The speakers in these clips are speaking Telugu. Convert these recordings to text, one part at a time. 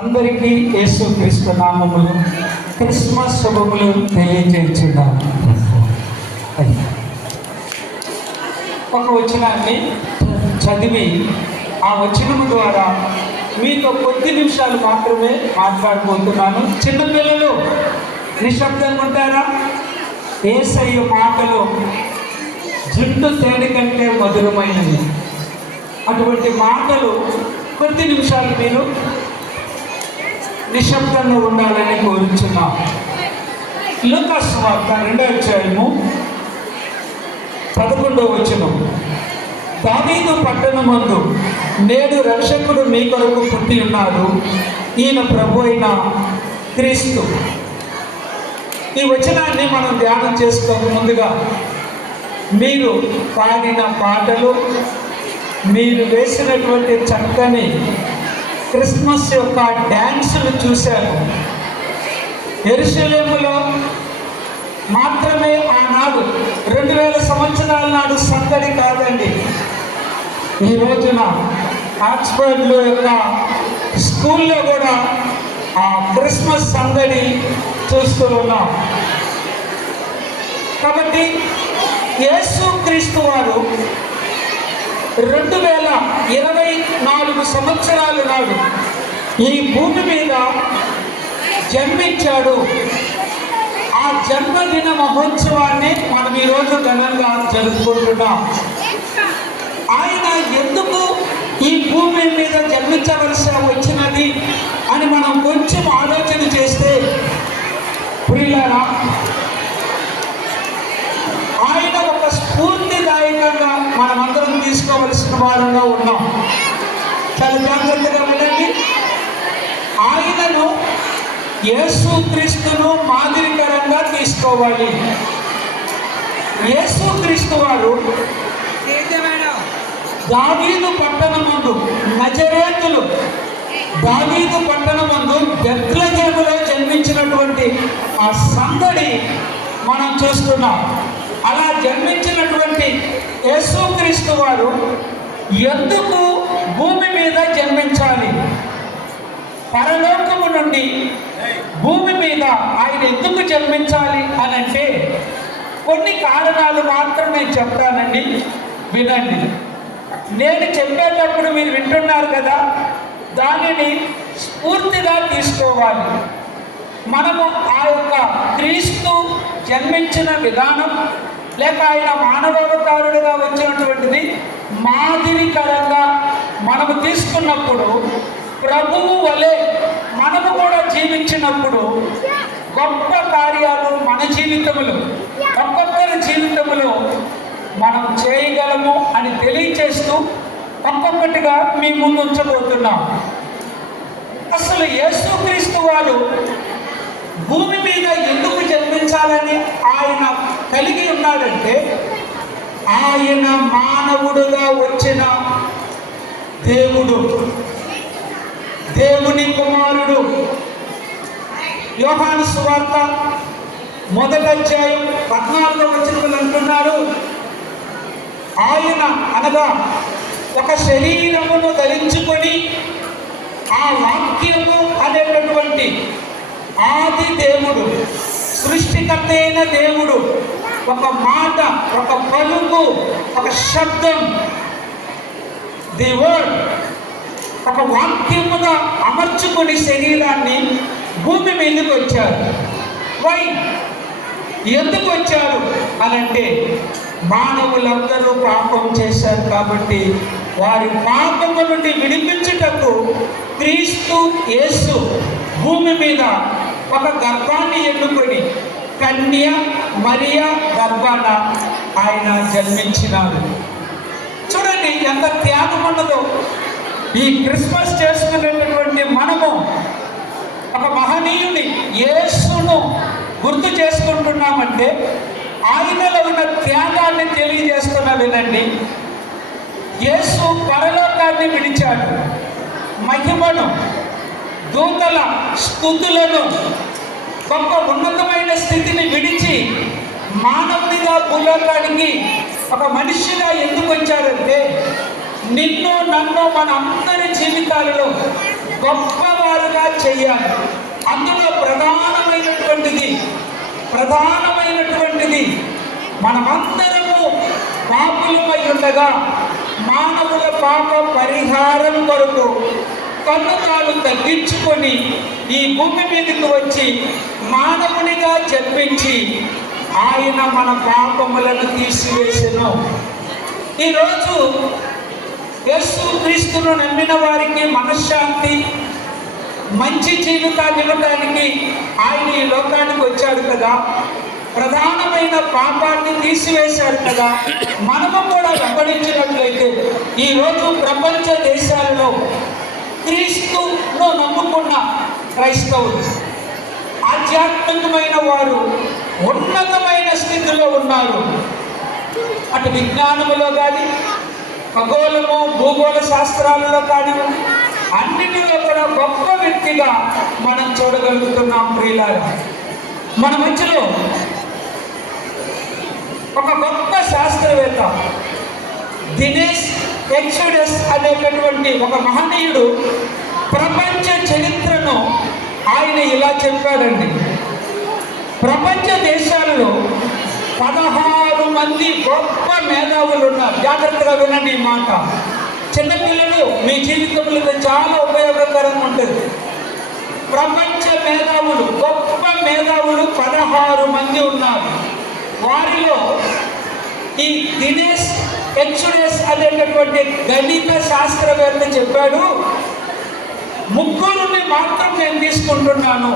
అందరికీ యేసుక్రీస్తు నామములు క్రిస్మస్ శుభములు తెలియజేస్తున్నాను. ఒక వచనాన్ని చదివి ఆ వచనము ద్వారా మీతో కొద్ది నిమిషాలు మాత్రమే మాట్లాడబోతున్నాను. చిన్నపిల్లలు నిశ్శబ్దంగా ఉంటారా? యేసయ్య మాటలు జుట్టు తేనె కంటే మధురమైనవి. అటువంటి మాటలు కొద్ది నిమిషాలు మీరు నిశ్శబ్దంగా ఉండాలని కోరుచున్నాం. లూకా సువార్త 2వ అధ్యాయము 11వ వచనం. దావీదు పట్టణమందు నేడు రక్షకుడు మీ కొరకు పుట్టి ఉన్నాడు, ఈయన ప్రభు అయిన క్రీస్తు. ఈ వచనాన్ని మనం ధ్యానం చేసుకోక ముందుగా మీరు పాడిన పాటలు, మీరు వేసినటువంటి చక్కని క్రిస్మస్ యొక్క డ్యాన్సులు చూశాను. యెరూషలేములో మాత్రమే ఆనాడు 2000 సంవత్సరాల నాడు సందడి కాదండి. ఈ రోజున ఆక్స్ఫర్డ్లో యొక్క స్కూల్లో కూడా ఆ క్రిస్మస్ సందడి చూస్తూ ఉన్నాం. కాబట్టి యేసుక్రీస్తు వారు 2024 సంవత్సరాల నాడు ఈ భూమి మీద జన్మించాడు. ఆ జన్మదిన మహోత్సవాన్ని మనం ఈరోజు ఘనంగా జరుపుకుంటున్నాం. ఆయన ఎందుకు ఈ భూమి మీద జన్మించవలసి వచ్చినది అని మనం కొంచెం ఆలోచన చేస్తే, ప్రియులారా, ఆయన ఒక స్ఫూర్తిదాయకంగా మనమందరం తీసుకోవలసిన వారంగా ఉన్నాం. చాలా జాగ్రత్తగా వినండి. ఆయనను, యేసుక్రీస్తును మాదిరికరంగా తీసుకోవాలి. యేసుక్రీస్తు వారు దావీదు పట్టణమందు, నజరేతులు దావీదు పట్టణమందు బెత్లెహేములో జన్మించినటువంటి ఆ సందడి మనం చూస్తున్నాం. అలా జన్మించినటువంటి యేసుక్రీస్తు వారు ఎందుకు భూమి మీద జన్మించాలి? పరలోకము నుండి భూమి మీద ఆయన ఎందుకు జన్మించాలి అని అంటే కొన్ని కారణాలు మాత్రమే చెప్తానండి, వినండి. నేను చెప్పేటప్పుడు మీరు వింటున్నారు కదా, దానిని స్ఫూర్తిగా తీసుకోవాలి. మనము ఆ యొక్క క్రీస్తు జన్మించిన విధానం, లేక ఆయన మానవావతారుడుగా వచ్చినటువంటిది మాదిరికరంగా మనము తీసుకున్నప్పుడు, ప్రభువు వలె మనము కూడా జీవించినప్పుడు గొప్ప కార్యాలు మన జీవితములు, ఒక్కొక్కరి జీవితములో మనం చేయగలము అని తెలియచేస్తూ ఒక్కొక్కటిగా మీ ముందు ఉంచబోతున్నాం. అసలు యేసుక్రీస్తు వారు భూమి మీద ఎందుకు జన్మించాలని ఆయన కలిగి ఉన్నాడంటే, ఆయన మానవుడుగా వచ్చిన దేవుడు, దేవుని కుమారుడు. యోహాను సువార్త 1వ అధ్యాయం 14వ వచనంలో అంటున్నారు, ఆయన అనగా ఒక శరీరమును ధరించుకొని ఆ వాక్యము అనేటటువంటి ఆది దేవుడు, సృష్టికర్త అయిన దేవుడు ఒక మాట, ఒక పలుకు, ఒక శబ్దం, ది వర్డ్, ఒక వాక్యముగా అమర్చుకొని శరీరాన్ని భూమి మీదకి వచ్చారు. వై? ఎందుకు వచ్చారు అనంటే, మానవులందరూ పాపం చేశారు కాబట్టి వారి పాపము నుండి విడిపించుటకు క్రీస్తు యేసు భూమి మీద ఒక గర్భాన్ని ఎన్నుకొని కన్య మరియా గర్భాన ఆయన జన్మించినారు. చూడండి ఎంత త్యాగం ఉన్నదో. ఈ క్రిస్మస్ చేసుకునేటటువంటి మనము ఒక మహనీయుని యేసును గుర్తు చేసుకుంటున్నామంటే ఆయనలో ఉన్న త్యాగాన్ని తెలియజేస్తున్న వినండి. యేసు పరలోకాన్ని విడిచాడు. మహిమను, దూతల స్తుతులను, గొప్ప ఉన్నతమైన స్థితిని విడిచి మానవునిగా భూలోకానికి ఒక మనిషిగా ఎందుకు వచ్చారంటే, నిన్ను నన్ను మన అందరి జీవితాలలో గొప్పవారుగా చేయాలి. అందులో ప్రధానమైనటువంటిది మనమందరము పాపులమై ఉండగా మానవుల పాప పరిహారం కొరకు తను తాను తగ్గించుకొని ఈ భూమి మీదకి వచ్చి మానవునిగా జన్మించి ఆయన మన పాపములను తీసివేసెను. ఈరోజు యేసు క్రీస్తును నమ్మిన వారికి మనశ్శాంతి, మంచి జీవితాన్ని ఇవ్వడానికి ఆయన ఈ లోకానికి వచ్చాడు కదా, ప్రధానమైన పాపాన్ని తీసివేశాడు కదా. మనము కూడా వెంబడించినట్లయితే ఈరోజు ప్రపంచ దేశాలలో క్రీస్తును నమ్ముకున్న క్రైస్తవులు, ఆధ్యాత్మికమైన వారు ఉన్నతమైన స్థితిలో ఉన్నారు. అటు విజ్ఞానములో కానీ, ఖగోళము భూగోళ శాస్త్రాలలో కానీ అన్నిటిలో కూడా గొప్ప వ్యక్తిగా మనం చూడగలుగుతున్నాం. ప్రియులారా, మన మధ్యలో ఒక గొప్ప శాస్త్రవేత్త దినేష్ ఎక్స్యూడస్ అనేటటువంటి ఒక మహనీయుడు ప్రపంచ చరిత్రను ఆయన ఇలా చెప్పాడండి. ప్రపంచ దేశాలలో 16 మంది గొప్ప మేధావులు ఉన్నారు. జాగ్రత్తగా వినండి ఈ మాట. చిన్నపిల్లలు మీ జీవితంలో చాలా ఉపయోగకరంగా ఉంటుంది. ప్రపంచ మేధావులు, గొప్ప మేధావులు 16 మంది ఉన్నారు. వారిలో ఈ దినేష్ ఎక్స్యూడస్ అనేటటువంటి గణిత శాస్త్రవేత్త చెప్పాడు, 3 మాత్రం నేను తీసుకుంటున్నాను.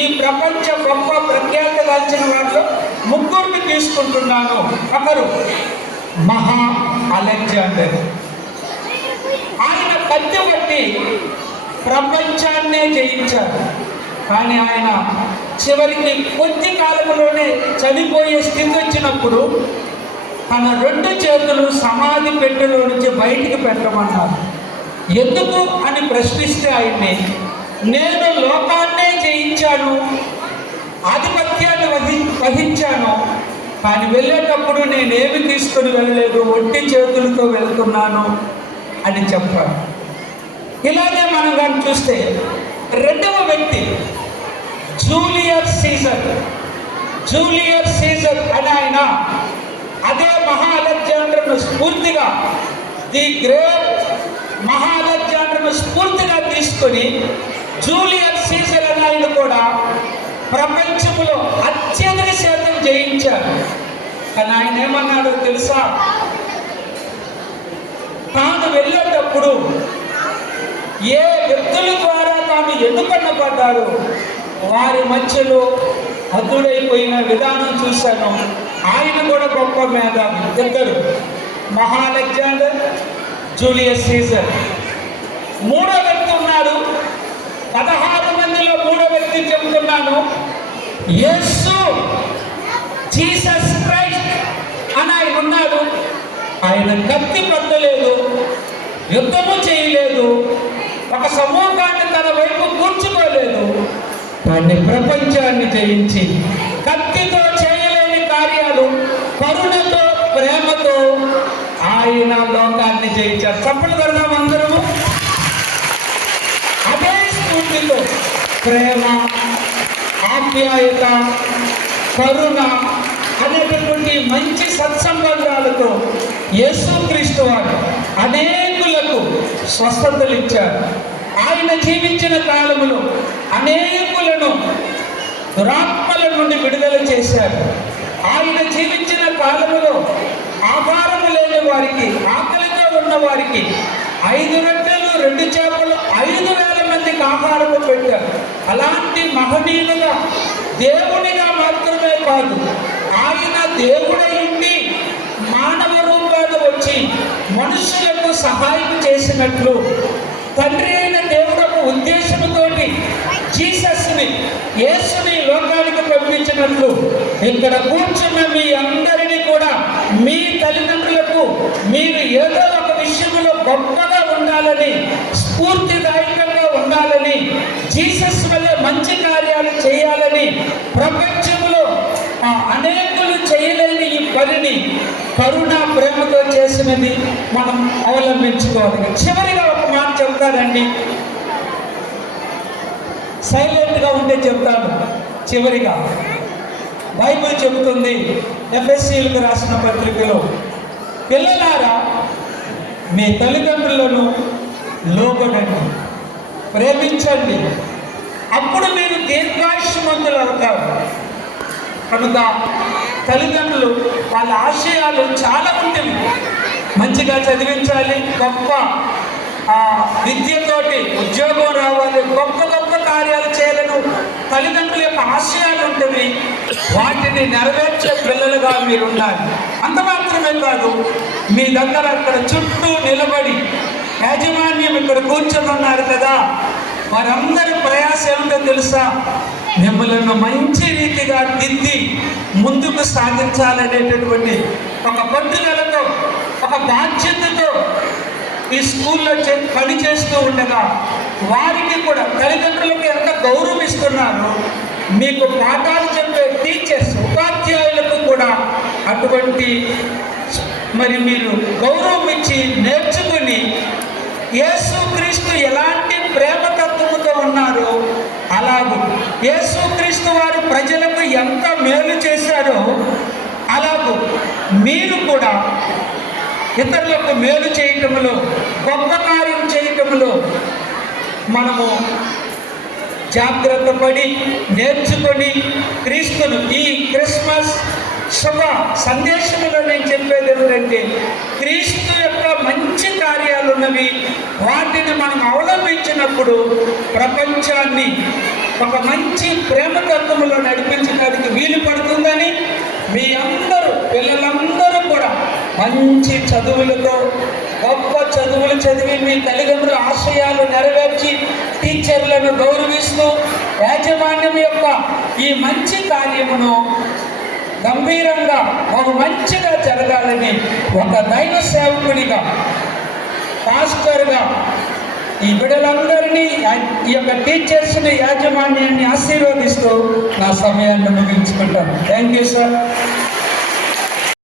ఈ ప్రపంచ గొప్ప ప్రఖ్యాతగాంచిన వాటిలో 3 తీసుకుంటున్నాను. ఒకరు మహా అలెగ్జాండర్. ఆయన కత్తి బట్టి ప్రపంచాన్నే జయించారు. కానీ ఆయన చివరికి కొద్ది కాలంలోనే చనిపోయే స్థితి వచ్చినప్పుడు తన 2 చేతులు సమాధి పెట్టెలో నుంచి బయటికి పెట్టమన్నారు. ఎందుకు అని ప్రశ్నిస్తే ఆయన్ని, నేను లోకాన్నే జయించాను, ఆధిపత్యాన్ని వహించాను, కానీ వెళ్ళేటప్పుడు నేనేమి తీసుకొని వెళ్ళలేదు, ఒట్టి చేతులతో వెళ్తున్నాను అని చెప్పాడు. ఇలాగే మనం కానీ చూస్తే 2వ వ్యక్తి జూలియస్ సీజర్ అని ఆయన అదే మహా అలెగ్జాండర్ను స్ఫూర్తిగా, ది గ్రేట్ మహా అలెగ్జాండర్ను స్ఫూర్తిగా తీసుకొని జూలియస్ సీజర్ అని ఆయన కూడా ప్రపంచంలో అత్యధిక శాతం జయించారు. కానీ ఆయన ఏమన్నాడో తెలుసా? తాను వెళ్ళేటప్పుడు ఏ వ్యక్తుల ద్వారా తాను ఎన్నుకొనబడ్డారో వారి మధ్యలో హతుడైపోయిన విధానం చూశాను. ఆయన కూడా గొప్ప మేధావి. 2 మహా అలెగ్జాండర్, జూలియస్ సీజర్. 3వ వ్యక్తి ఉన్నాడు. 16 మందిలో 3వ వ్యక్తి చెబుతున్నాను, యేసు, జీసస్ క్రైస్ట్ అని ఆయన ఉన్నాడు. ఆయన కత్తి పట్టలేదు, యుద్ధము చేయలేదు, ఒక సమూహాన్ని తన వైపు కూర్చుకోలేదు. కానీ ప్రపంచాన్ని జయించి కత్తితో చేయలేని కార్యాలు కరుణతో, ప్రేమతో ఆయన లోకాన్ని జయించారు. చప్పట్లు కొడదాం అందరము. అదే స్ఫూర్తితో ప్రేమ, ఆప్యాయత, కరుణ అనేటటువంటి మంచి సత్సంబంధాలతో యేసుక్రీస్తు వారు అనేకులకు స్వస్థతలు ఇచ్చారు. ఆయన జీవించిన కాలములో అనేకులను దురాత్మల నుండి విడుదల చేశారు. ఆయన జీవించిన కాలములో ఆహారము లేని వారికి, ఆకలితో ఉన్న వారికి 5 రొట్టెలు 2 చేపలు 5,000 మందికి ఆహారము పెట్టారు. అలాంటి మహనీయులుగా, దేవునిగా మాత్రమే కాదు, ఆయన దేవుడై ఉండి మానవ రూపాన్ని వచ్చి మనుషులకు సహాయం చేసినట్లు తండ్రి అయిన దేవుడు ఉద్దేశంతోటి జీసస్ని, యేసుని లోకానికి పంపించినట్లు ఇక్కడ కూర్చున్న మీ అందరినీ కూడా మీ తల్లిదండ్రులకు మీరు ఏదో ఒక విషయంలో గొప్పగా ఉండాలని, స్ఫూర్తిదాయకంగా ఉండాలని, జీసస్ వల్ల మంచి కార్యాలు చేయాలని, ప్రపంచంలో అనేకులు చేయలేని ఈ పనిని కరుణ, ప్రేమతో చేసినది మనం అవలంబించుకోవాలి. చివరిగా ఒక మాట చెప్తారండి. సైలెంట్గా ఉంటే చెప్తాను. చివరిగా బైబిల్ చెబుతుంది ఎఫెసీయులకు రాసిన పత్రికలో, పిల్లలారా మీ తల్లిదండ్రులను లోబడండి, ప్రేమించండి, అప్పుడు మీరు దీర్ఘాయుష్మంతులు అవుతారు. కనుక తల్లిదండ్రులు వాళ్ళ ఆశయాలు చాలా ఉంటుంది. మంచిగా చదివించాలి, గొప్ప విద్యతోటి ఉద్యోగం రావాలి, గొప్ప గొప్ప కార్యాలు చేయాలని తల్లిదండ్రుల యొక్క ఆశయాలు ఉంటుంది. వాటిని నెరవేర్చే పిల్లలుగా మీరు ఉండాలి. అంత మాత్రమే కాదు, మీ దగ్గర అక్కడ చుట్టూ నిలబడి యాజమాన్యం ఇక్కడ కూర్చొని ఉన్నారు కదా, వారందరి ప్రయాస ఏమిటో తెలుసా? మిమ్మల్ని మంచి రీతిగా దిద్ది ముందుకు సాగించాలనేటటువంటి ఒక పట్టుదలతో, ఒక బాధ్యతతో ఈ స్కూల్లో పని చేస్తూ ఉండగా వారికి కూడా తల్లిదండ్రులకు ఎంత గౌరవం ఇస్తున్నారు, మీకు పాఠాలు చెప్పే టీచర్స్, ఉపాధ్యాయులకు కూడా అటువంటి మరి మీరు గౌరవం ఇచ్చి నేర్చుకుని యేసుక్రీస్తు ఎలాంటి ప్రేమతత్వముతో ఉన్నారో అలాగూ యేసుక్రీస్తు వారి ప్రజలకు ఎంత మేలు చేశారో అలాగూ మీరు కూడా ఇతరులకు మేలు చేయటంలో, గొప్ప కార్యం చేయటంలో మనము జాగ్రత్త పడి నేర్చుకొని క్రీస్తును ఈ క్రిస్మస్ శుభ సందేశంలో నేను చెప్పేది ఏమిటంటే, క్రీస్తు యొక్క మంచి కార్యాలు ఉన్నవి. వాటిని మనం అవలంబించినప్పుడు ప్రపంచాన్ని ఒక మంచి ప్రేమతత్వంలో నడిపించడానికి వీలు పడుతుందని మీ అందరూ పిల్లలందరూ కూడా మంచి చదువులతో, గొప్ప చదువులు చదివి మీ తల్లిదండ్రుల ఆశయాలు నెరవేర్చి టీచర్లను గౌరవిస్తూ యాజమాన్యం యొక్క ఈ మంచి కార్యమును గంభీరంగా ఒక మంచిగా జరగాలని ఒక దైవ సేవకునిగా, పాస్టర్గా ఈ బిడ్డలందరినీ, ఈ యొక్క టీచర్స్ని, యాజమాన్యాన్ని ఆశీర్వదిస్తూ నా సమయాన్ని ముగించుకుంటాను. Thank you sir.